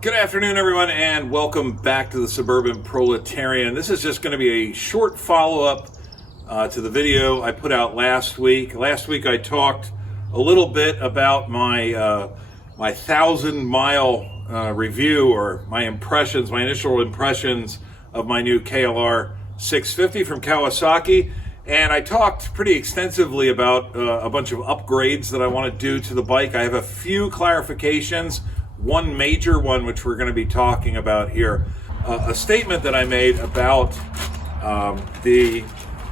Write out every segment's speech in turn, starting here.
Good afternoon, everyone, and welcome back to the Suburban Proletarian. This is just going to be a short follow-up to the video I put out last week. Last week I talked a little bit about my 1,000-mile review, or my initial impressions of my new KLR 650 from Kawasaki. And I talked pretty extensively about a bunch of upgrades that I want to do to the bike. I have a few clarifications. One major one, which we're going to be talking about here, a statement that I made about the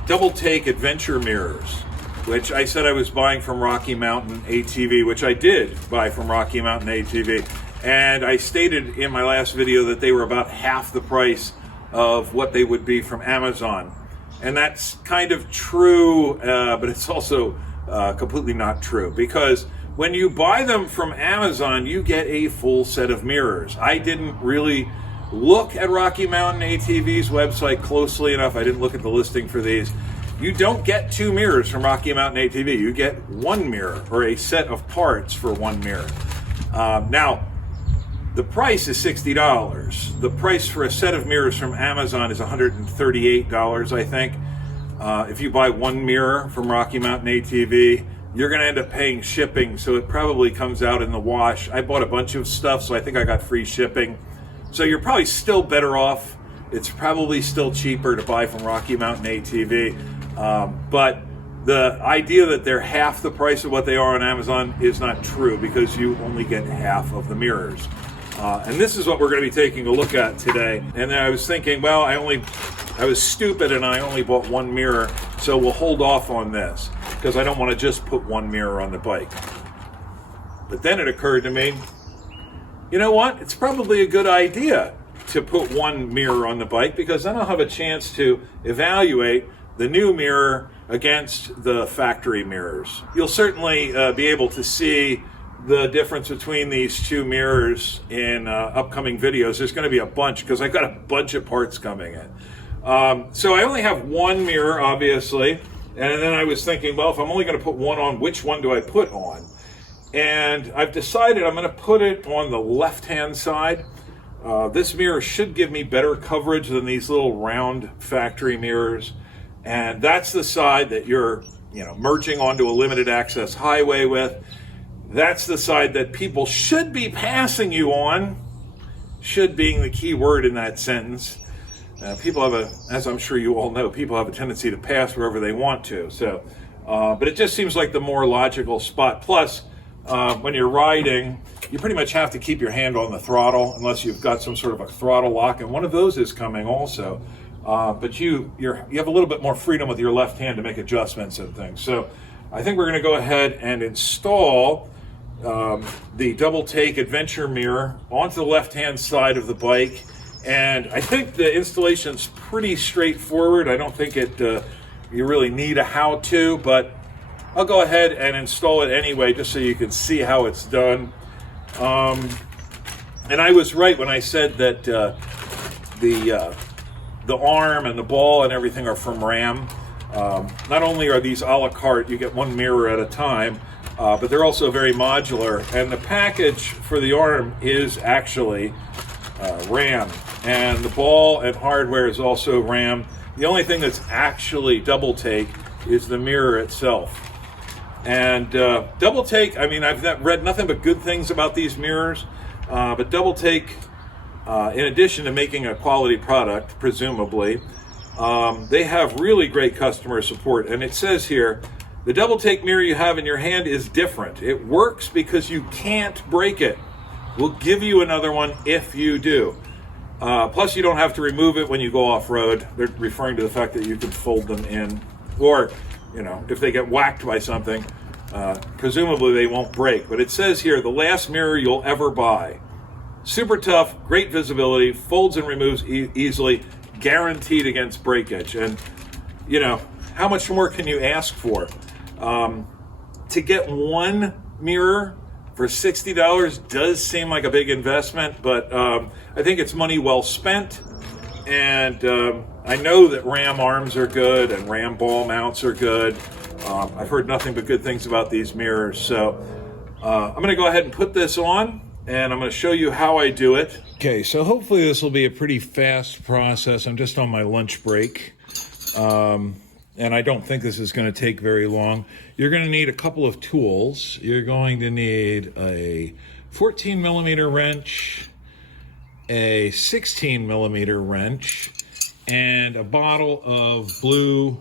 Doubletake adventure mirrors, which I said I was buying from Rocky Mountain ATV, which I did buy from Rocky Mountain ATV. And I stated in my last video that they were about half the price of what they would be from Amazon. And that's kind of true, but it's also completely not true, because when you buy them from Amazon, you get a full set of mirrors. I didn't really look at Rocky Mountain ATV's website closely enough. I didn't look at the listing for these. You don't get two mirrors from Rocky Mountain ATV. You get one mirror, or a set of parts for one mirror. Now, the price is $60. The price for a set of mirrors from Amazon is $138, I think. If you buy one mirror from Rocky Mountain ATV, you're going to end up paying shipping, so it probably comes out in the wash. I bought a bunch of stuff, so I think I got free shipping. So you're probably still better off. It's probably still cheaper to buy from Rocky Mountain ATV. But the idea that they're half the price of what they are on Amazon is not true, because you only get half of the mirrors. And this is what we're going to be taking a look at today. And then I was thinking, well, I was stupid and I only bought one mirror, so we'll hold off on this, because I don't want to just put one mirror on the bike. But then it occurred to me, you know what? It's probably a good idea to put one mirror on the bike, because then I'll have a chance to evaluate the new mirror against the factory mirrors. You'll certainly be able to see the difference between these two mirrors in upcoming videos. There's going to be a bunch, because I've got a bunch of parts coming in. So I only have one mirror, obviously. And then I was thinking, well, if I'm only going to put one on, which one do I put on? And I've decided I'm going to put it on the left-hand side. This mirror should give me better coverage than these little round factory mirrors. And that's the side that you're, merging onto a limited access highway with. That's the side that people should be passing you on. Should being the key word in that sentence. People have as I'm sure you all know, people have a tendency to pass wherever they want to. So, but it just seems like the more logical spot. Plus, when you're riding, you pretty much have to keep your hand on the throttle unless you've got some sort of a throttle lock, and one of those is coming also. But you have a little bit more freedom with your left hand to make adjustments and things. So, I think we're going to go ahead and install the Doubletake adventure mirror onto the left-hand side of the bike. And I think the installation's pretty straightforward. I don't think you really need a how-to, but I'll go ahead and install it anyway, just so you can see how it's done. And I was right when I said that the arm and the ball and everything are from Ram. Not only are these a la carte, you get one mirror at a time, but they're also very modular. And the package for the arm is actually Ram. And the ball and hardware is also Ram. The only thing that's actually Doubletake is the mirror itself. And Doubletake, I've read nothing but good things about these mirrors. But Doubletake, in addition to making a quality product, presumably, they have really great customer support. And it says here, the Doubletake mirror you have in your hand is different. It works because you can't break it. We'll give you another one if you do. Plus, you don't have to remove it when you go off-road. They're referring to the fact that you can fold them in. Or, if they get whacked by something, presumably they won't break. But it says here, the last mirror you'll ever buy. Super tough, great visibility, folds and removes easily, guaranteed against breakage. And, how much more can you ask for? To get one mirror for $60 does seem like a big investment, but I think it's money well spent. And I know that Ram arms are good and Ram ball mounts are good. I've heard nothing but good things about these mirrors. So I'm going to go ahead and put this on and I'm going to show you how I do it. Okay, so hopefully this will be a pretty fast process. I'm just on my lunch break, and I don't think this is going to take very long. You're going to need a couple of tools. You're going to need a 14 millimeter wrench, a 16 millimeter wrench, and a bottle of blue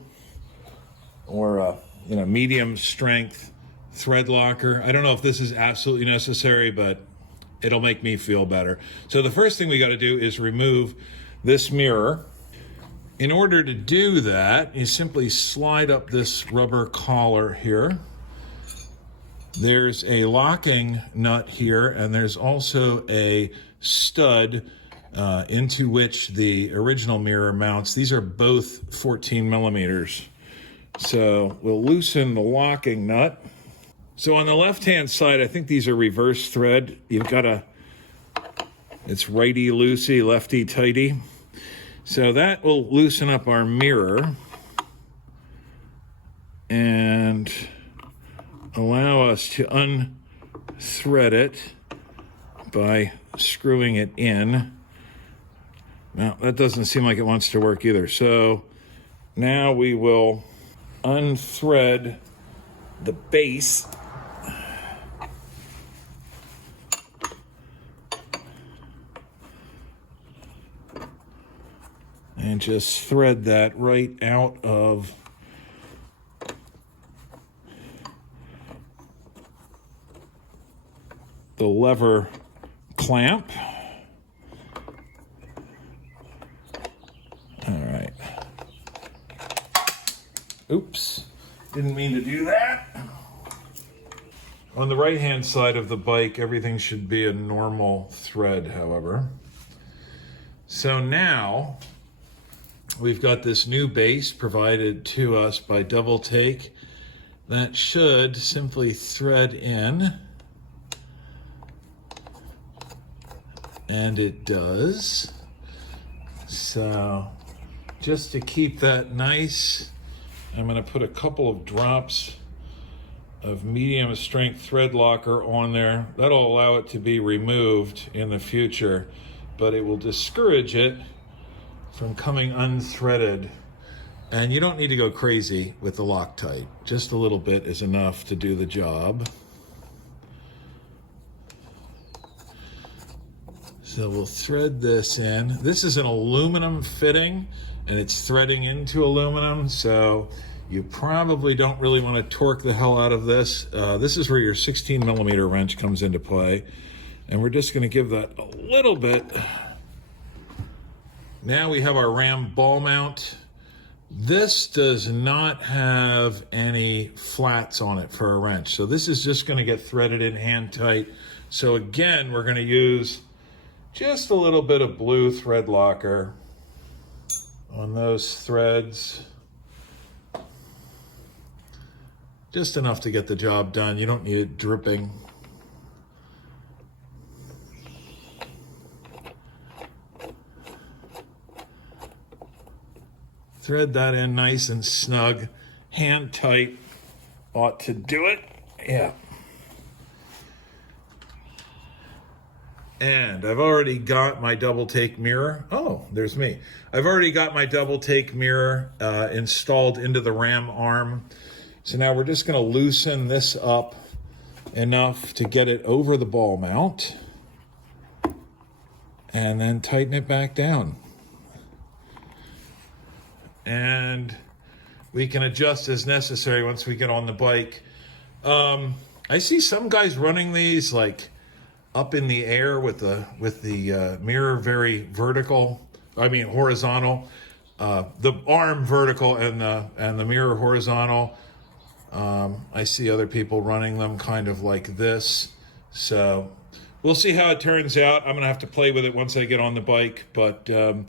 or medium strength thread locker. I don't know if this is absolutely necessary, but it'll make me feel better. So the first thing we got to do is remove this mirror. In order to do that, you simply slide up this rubber collar here. There's a locking nut here, and there's also a stud into which the original mirror mounts. These are both 14 millimeters. So we'll loosen the locking nut. So on the left-hand side, I think these are reverse thread. You've got it's righty-loosey, lefty-tighty. So that will loosen up our mirror and allow us to unthread it by screwing it in. Now, that doesn't seem like it wants to work either. So now we will unthread the base. And just thread that right out of the lever clamp. All right. Oops, didn't mean to do that. On the right-hand side of the bike, everything should be a normal thread, however. So now we've got this new base provided to us by Doubletake that should simply thread in, and it does. So just to keep that nice, I'm going to put a couple of drops of medium strength thread locker on there. That'll allow it to be removed in the future, but it will discourage it from coming unthreaded. And you don't need to go crazy with the Loctite. Just a little bit is enough to do the job. So we'll thread this in. This is an aluminum fitting, and it's threading into aluminum, so you probably don't really want to torque the hell out of this. This is where your 16 millimeter wrench comes into play. And we're just going to give that a little bit. Now we have our ram ball mount. This does not have any flats on it for a wrench. So this is just going to get threaded in hand tight. So again, we're going to use just a little bit of blue thread locker on those threads. Just enough to get the job done. You don't need it dripping. Thread that in nice and snug. Hand tight ought to do it. Yeah. And I've already got my Doubletake mirror. Oh, there's me. I've already got my Doubletake mirror installed into the ram arm. So now we're just going to loosen this up enough to get it over the ball mount and then tighten it back down. And we can adjust as necessary once we get on the bike. I see some guys running these like up in the air with the mirror very vertical. I mean horizontal. The arm vertical and the mirror horizontal. I see other people running them kind of like this. So we'll see how it turns out. I'm going to have to play with it once I get on the bike. But I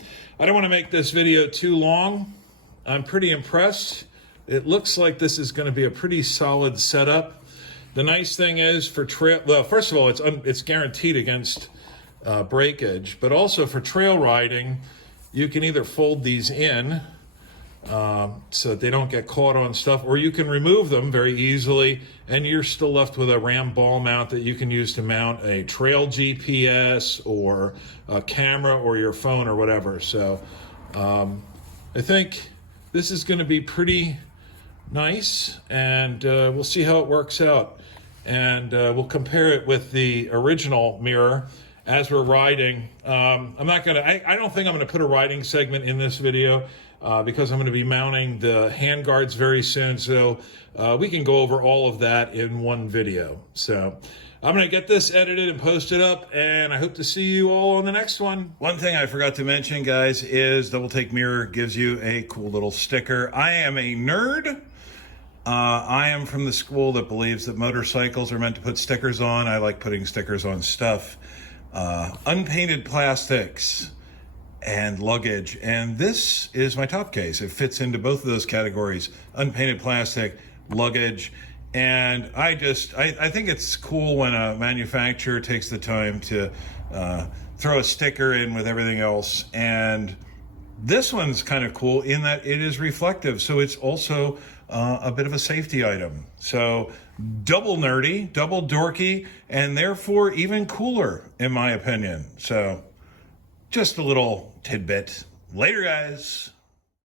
don't want to make this video too long. I'm pretty impressed. It looks like this is going to be a pretty solid setup. The nice thing is for trail, well, first of all, it's guaranteed against breakage, but also for trail riding, you can either fold these in so that they don't get caught on stuff, or you can remove them very easily and you're still left with a round ball mount that you can use to mount a trail GPS or a camera or your phone or whatever. So I think this is going to be pretty nice, and we'll see how it works out, and we'll compare it with the original mirror as we're riding. I don't think I'm gonna put a riding segment in this video because I'm gonna be mounting the hand guards very soon, so we can go over all of that in one video. So I'm gonna get this edited and posted up, and I hope to see you all on the next one. One thing I forgot to mention, guys, is Doubletake Mirror gives you a cool little sticker. I am a nerd. I am from the school that believes that motorcycles are meant to put stickers on. I like putting stickers on stuff. Unpainted plastics and luggage. And this is my top case. It fits into both of those categories, unpainted plastic, luggage. And I think it's cool when a manufacturer takes the time to throw a sticker in with everything else. And this one's kind of cool in that it is reflective, so it's also a bit of a safety item. So double nerdy, double dorky, and therefore even cooler, in my opinion. So just a little tidbit. Later, guys.